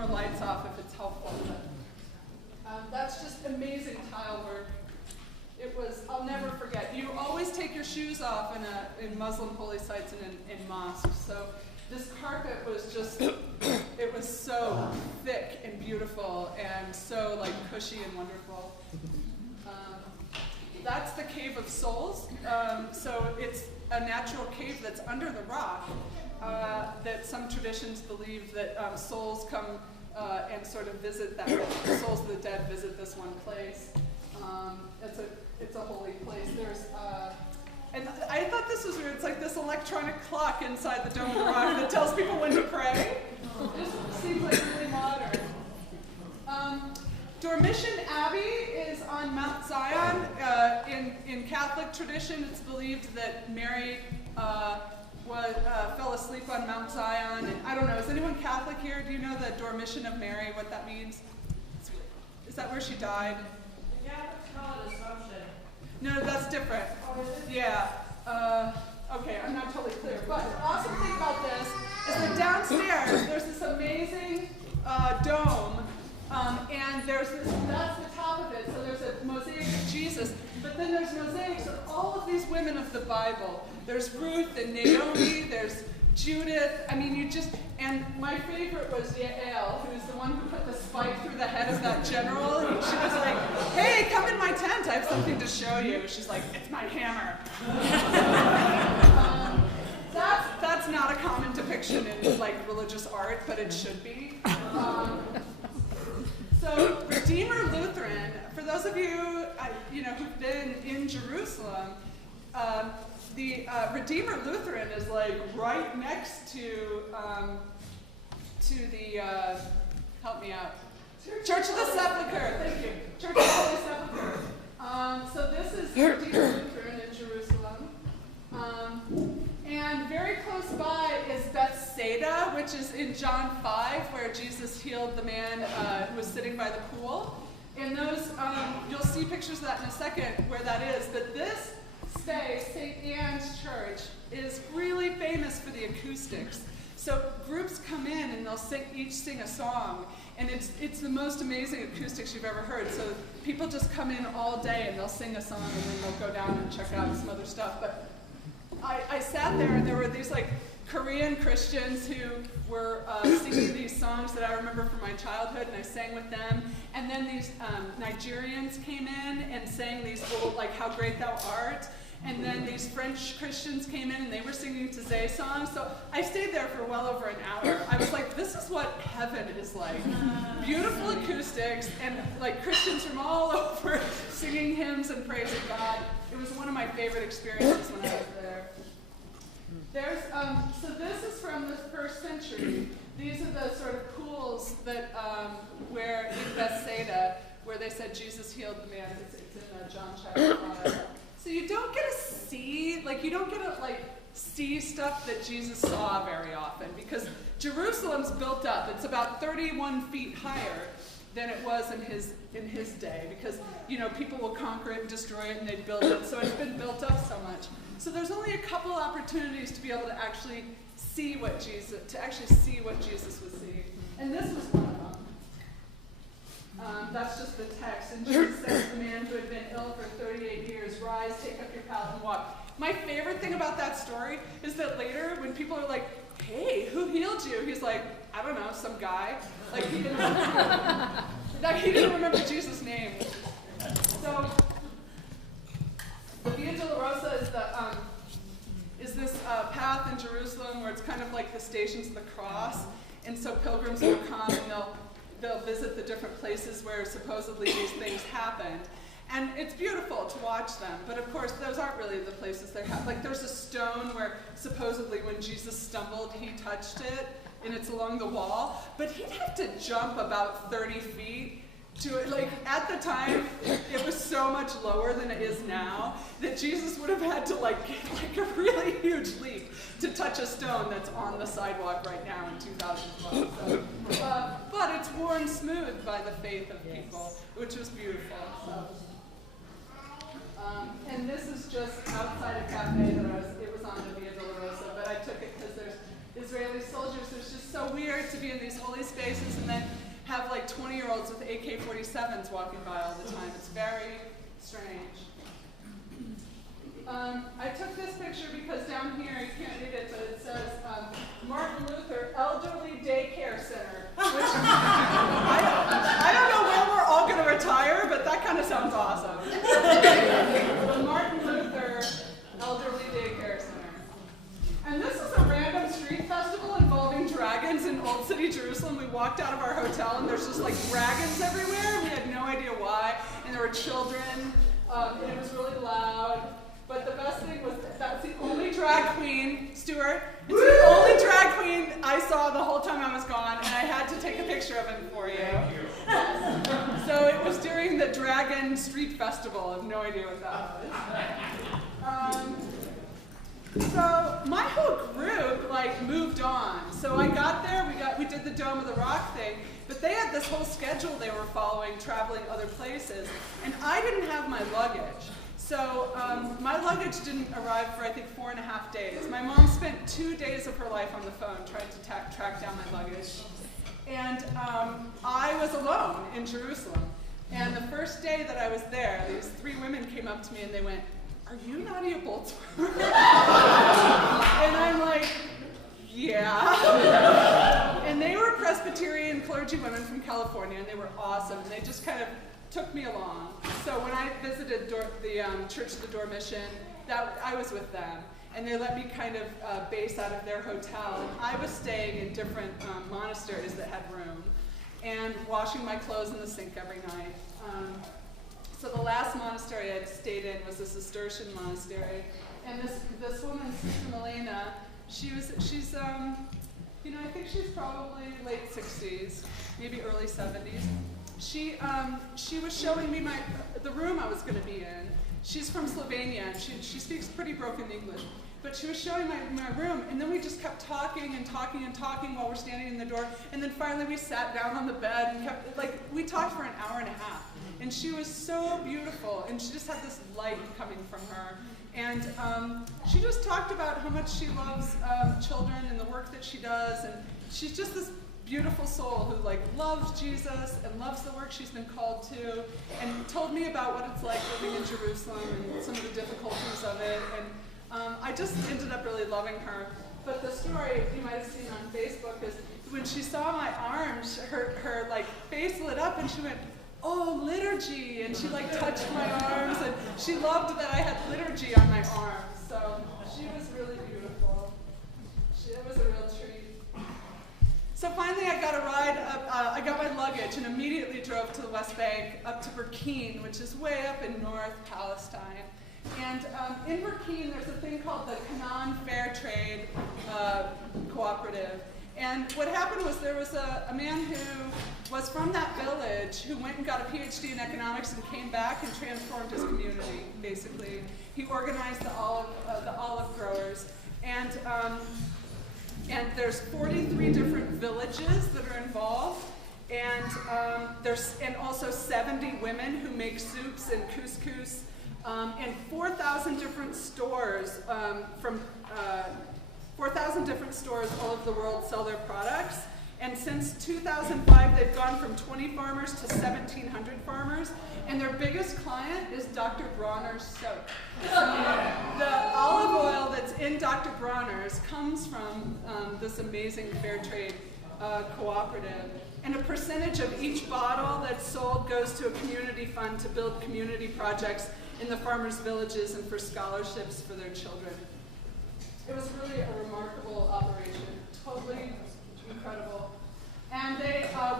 more lights off if it's helpful. But, that's just amazing tile work. It was, I'll never forget. You always take your shoes off in Muslim holy sites and in mosques. So this carpet was just, it was so thick and beautiful and so like cushy and wonderful. That's the Cave of Souls. So it's a natural cave that's under the rock that some traditions believe that souls come and sort of visit that. The souls of the dead visit this one place. It's a holy place. There's and I thought this was weird. It's like this electronic clock inside the Dome of the Rock that tells people when to pray. This seems like really modern. Dormition Abbey is on Mount Zion. In Catholic tradition, it's believed that Mary fell asleep on Mount Zion. And I don't know, is anyone Catholic here? Do you know the Dormition of Mary, what that means? Is that where she died? Yeah, it's called Assumption. No, that's different. Oh, is it? Yeah. Okay, I'm not totally clear. But the awesome thing about this is that downstairs there's this amazing dome, and there's this, that's the top of it. So there's a mosaic of Jesus, but then there's mosaics of all of these women of the Bible. There's Ruth and Naomi, there's Judith. I mean, and my favorite was Yael, who's the one who put the spike through the head of that general. And she was like, hey, come in my tent, I have something to show you. She's like, it's my hammer. That's not a common depiction in like religious art, but it should be. So Redeemer Lutheran, for those of you, who've been in Jerusalem, the Redeemer Lutheran is like right next to the, help me out, Church of the Sepulchre, thank you, Church of the Holy Sepulchre. So this is Redeemer Lutheran in Jerusalem. And very close by is Bethsaida, which is in John 5, where Jesus healed the man who was sitting by the pool. And those, you'll see pictures of that in a second where that is, but this space, St. Anne's Church, is really famous for the acoustics. So groups come in and they'll each sing a song, and it's the most amazing acoustics you've ever heard. So people just come in all day and they'll sing a song and then they'll go down and check out some other stuff. But I sat there and there were these like Korean Christians who were singing these songs that I remember from my childhood, and I sang with them. And then these Nigerians came in and sang these old, like, How Great Thou Art. And then these French Christians came in and they were singing Taizé songs. So I stayed there for well over an hour. I was like, this is what heaven is like. Beautiful acoustics and like Christians from all over singing hymns and praising God. It was one of my favorite experiences when I was there. There's, so this is from the 1st century. These are the sort of pools that, where in Bethsaida, where they said Jesus healed the man. It's in John chapter 5. So you don't get to see, like, you don't get to, like, see stuff that Jesus saw very often, because Jerusalem's built up. It's about 31 feet higher than it was in his day, because, people will conquer it and destroy it, and they'd build it, so it's been built up so much. So there's only a couple opportunities to be able to actually see what Jesus was seeing. And this was one of them. That's just the text. And Jesus said to the man who had been ill for 38 years, rise, take up your pallet and walk. My favorite thing about that story is that later, when people are like, hey, who healed you? He's like, I don't know, some guy. Like, he didn't remember Jesus' name. So the Via Dolorosa is this path in Jerusalem where it's kind of like the Stations of the Cross. And so pilgrims will come and they'll visit the different places where supposedly these things happened. And it's beautiful to watch them, but of course those aren't really the places that happen. Like there's a stone where supposedly when Jesus stumbled, he touched it, and it's along the wall, but he'd have to jump about 30 feet to it. Like at the time, it was so much lower than it is now that Jesus would have had to get a really huge leap to touch a stone that's on the sidewalk right now in 2012. So, but it's worn smooth by the faith of people, which was beautiful. So. And this is just outside a cafe that it was on the Via Dolorosa, but I took it because there's this Israeli soldiers. It's just so weird to be in these holy spaces and then have like 20-year-olds with AK-47s walking by all the time. It's very strange. I took this picture because down here, you can't read it, but it says Martin Luther Elderly Daycare Center, which I don't know when we're all going to retire, but that kind of sounds awesome. The Martin Luther Elderly Daycare Center. And this is a random street festival involving dragons in Old City, Jerusalem. We walked out of our hotel and there's just like dragons everywhere. We had no idea why. And there were children, and it was really loud. But the best thing was that's the only drag queen, Stuart, it's the only drag queen I saw the whole time I was gone, and I had to take a picture of him for you. So it was during the Dragon Street Festival. I have no idea what that was. So my whole group like moved on. So I got there, we did the Dome of the Rock thing, but they had this whole schedule they were following, traveling other places, and I didn't have my luggage. So my luggage didn't arrive for, I think, 4.5 days. My mom spent 2 days of her life on the phone trying to track down my luggage. And I was alone in Jerusalem. And the first day that I was there, these 3 women came up to me and they went, "Are you Nadia Bolz-Weber?" And I'm like, yeah. And they were Presbyterian clergy women from California, and they were awesome. And they just kind of took me along. So when I visited the Church of the Door Mission, I was with them. And they let me kind of base out of their hotel. And I was staying in different monasteries that had room and washing my clothes in the sink every night. So the last monastery I'd stayed in was a Cistercian monastery. And this woman, Sister Milena, she's you know, I think she's probably late 60s, maybe early 70s. She was showing me the room I was going to be in. She's from Slovenia, and she speaks pretty broken English. But she was showing my room, and then we just kept talking and talking and talking while we're standing in the door. And then finally we sat down on the bed and we talked for an hour and a half. And she was so beautiful, and she just had this light coming from her. And she just talked about how much she loves children and the work that she does. And she's just this beautiful soul who loves Jesus and loves the work she's been called to, and told me about what it's like living in Jerusalem and some of the difficulties of it. And I just ended up really loving her. But the story you might have seen on Facebook is when she saw my arms, her face lit up and she went, "Oh, liturgy," and she touched my arms, and she loved that I had liturgy on my arms. So she was really beautiful. It was a real treat. So finally I got a ride up, I got my luggage and immediately drove to the West Bank, up to Burkine, which is way up in North Palestine. And in Burkine there's a thing called the Canaan Fair Trade Cooperative. And what happened was there was a man who was from that village who went and got a PhD in economics and came back and transformed his community, basically. He organized the olive growers. And there's 43 different villages that are involved. And there's also 70 women who make soups and couscous. And 4,000 different stores 4,000 different stores all over the world sell their products. And since 2005, they've gone from 20 farmers to 1,700 farmers. And their biggest client is Dr. Bronner's soap. So the olive oil that's in Dr. Bronner's comes from this amazing fair trade cooperative. And a percentage of each bottle that's sold goes to a community fund to build community projects in the farmers' villages and for scholarships for their children. It was really a remarkable operation, totally incredible. And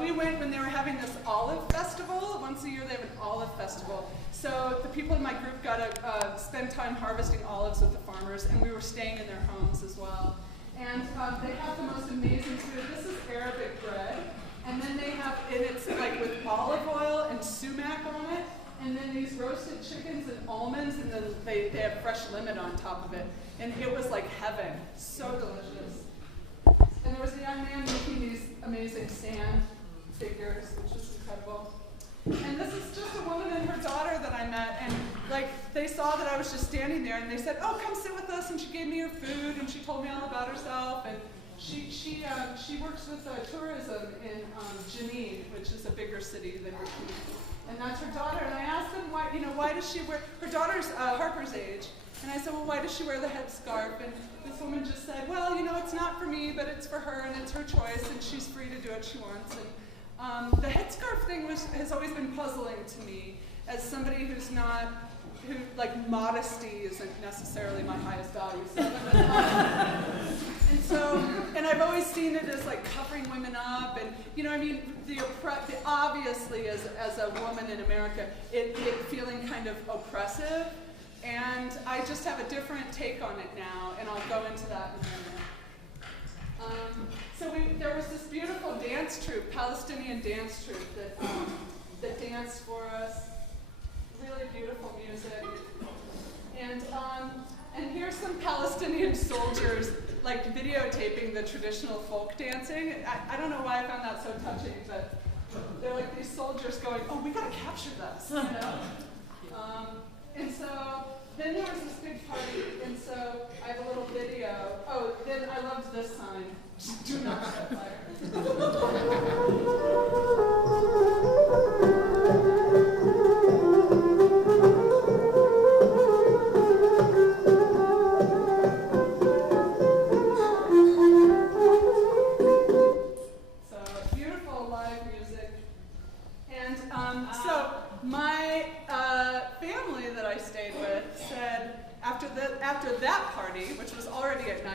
we went when they were having this olive festival. Once a year they have an olive festival. So the people in my group got to spend time harvesting olives with the farmers, and we were staying in their homes as well. And they have the most amazing food. This is Arabic bread, and then they have, and it's with olive oil and sumac on it, and then these roasted chickens and almonds, and then they have fresh lemon on top of it. And it was like heaven, so delicious. And there was a young man making these amazing sand figures, which was incredible. And this is just a woman and her daughter that I met, and they saw that I was just standing there, and they said, "Oh, come sit with us," and she gave me her food, and she told me all about herself, and She works with tourism in Jenin, which is a bigger city than Raccoon. And that's her daughter. And I asked them why does she wear, her daughter's Harper's age. And I said, well, why does she wear the headscarf? And this woman just said, well, it's not for me, but it's for her, and it's her choice, and she's free to do what she wants. And the headscarf thing has always been puzzling to me as somebody who modesty isn't necessarily my highest value. And I've always seen it as like covering women up, and obviously as a woman in America, it feeling kind of oppressive. And I just have a different take on it now, and I'll go into that in a minute. So there was this beautiful dance troupe, Palestinian dance troupe, that danced for us. Really beautiful music. And here's some Palestinian soldiers like videotaping the traditional folk dancing. I don't know why I found that so touching, but they're like these soldiers going, oh, we gotta capture this, And so then there was this big party, and so I have a little video. Oh, then I loved this sign. Do not set fire. So beautiful live music. And so my family that I stayed with said after that party, which was already at night,